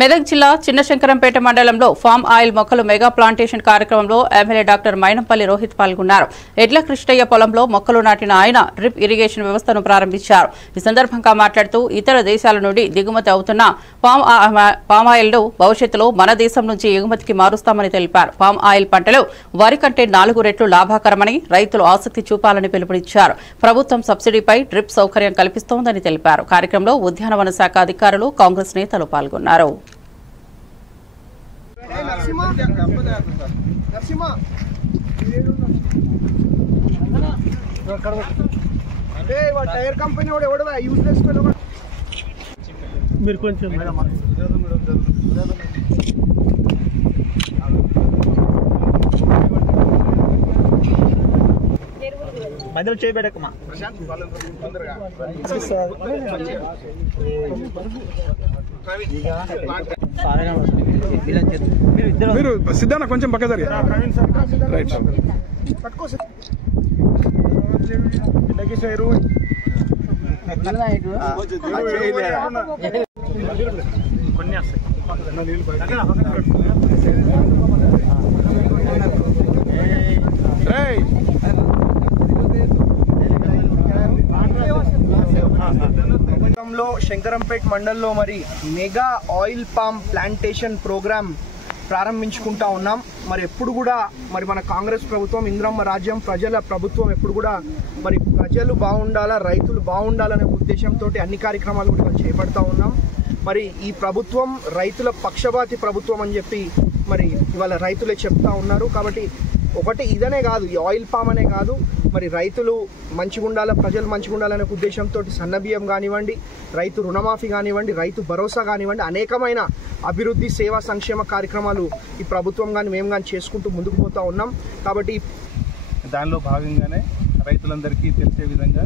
మెదక్ జిల్లా చిన్నశంకరంపేట మండలంలో palm oil మొక్కలు మెగా ప్లాంటేషన్ కార్యక్రమంలో ఎమ్మెల్యే డాక్టర్ మైనంపల్లి రోహిత్ పాల్గొన్నారు. ఎడ్ల కృష్ణయ్య పొలంలో మొక్కలు నాటిన ఆయన డ్రిప్ ఇరిగేషన్ వ్యవస్థను ప్రారంభించారు. ఈ సందర్భంగా మాట్లాడుతూ ఇతర దేశాల నుండి దిగుమతి అవుతున్న పామ్ ఆయిల్ ను భవిష్యత్తులో మన దేశం నుంచి ఎగుమతికి మారుస్తామని తెలిపారు. పామ్ ఆయిల్ పంటలు వరి కంటే 4 రెట్లు లాభకరమని రైతులు ఆసక్తి చూపాలని పిలుపునిచ్చారు. ప్రభుత్వం సబ్సిడీపై డ్రిప్ సౌకర్యం కల్పిస్తోందని తెలిపారు. కార్యక్రమంలో ఉద్యానవన శాఖ అధికారులు, కాంగ్రెస్ నేతలు పాల్గొన్నారు. టైర్ కంపెనీ వాడు ఎవడో యూజ్లెస్ మీరు కొంచెం మధ్యలో చేయబెట్టకమా మీరు సిద్ధాన కొంచెం పక్క జరిగి రైట్ పట్టుకో కొన్ని శంకరంపేట మండలంలో మరి mega oil palm plantation programme ప్రారంభించుకుంటా ఉన్నాం. మరి ఎప్పుడు కూడా మరి మన కాంగ్రెస్ ప్రభుత్వం, ఇంద్రమ్మ రాజ్యం, ప్రజల ప్రభుత్వం ఎప్పుడు కూడా మరి ప్రజలు బాగుండాలా, రైతులు బాగుండాలనే ఉద్దేశంతో అన్ని కార్యక్రమాలు కూడా చేపడతా ఉన్నాం. మరి ఈ ప్రభుత్వం రైతుల పక్షపాతి ప్రభుత్వం అని చెప్పి మరి ఇవాళ రైతులే చెప్తా ఉన్నారు. కాబట్టి ఒకటి ఇదనే కాదు, ఈ ఆయిల్ పామ్ అనే కాదు, మరి రైతులు మంచిగా ఉండాలా, ప్రజలు మంచిగా ఉండాలనే ఉద్దేశంతో సన్నబియ్యం కానివ్వండి, రైతు రుణమాఫీ కానివ్వండి, రైతు భరోసా కానివ్వండి, అనేకమైన అభివృద్ధి, సేవా, సంక్షేమ కార్యక్రమాలు ఈ ప్రభుత్వం కానీ మేము కానీ చేసుకుంటూ ముందుకు పోతూ ఉన్నాం. కాబట్టి దానిలో భాగంగానే రైతులందరికీ తెలిసే విధంగా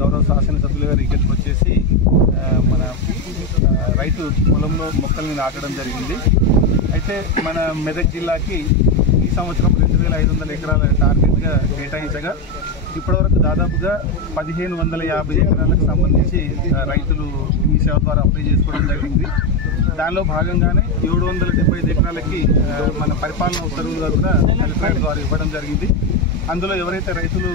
గౌరవ శాసనసభ్యులు గారు ఇక్కడికి వచ్చేసి మన రైతు పొలంలో మొక్కల్ని నాటడం జరిగింది. అయితే మన మెదక్ జిల్లాకి ఈ సంవత్సరం 2500 ఎకరాల టార్గెట్గా కేటాయించగా ఇప్పటివరకు దాదాపుగా 1550 ఎకరాలకు సంబంధించి రైతులు ఈ సేవ ద్వారా అప్లై చేసుకోవడం జరిగింది. దానిలో భాగంగానే 775 ఎకరాలకి మన పరిపాలన ఉత్తర్వులుగా కూడా కలెక్టరేట్ ద్వారా ఇవ్వడం జరిగింది. అందులో ఎవరైతే రైతులు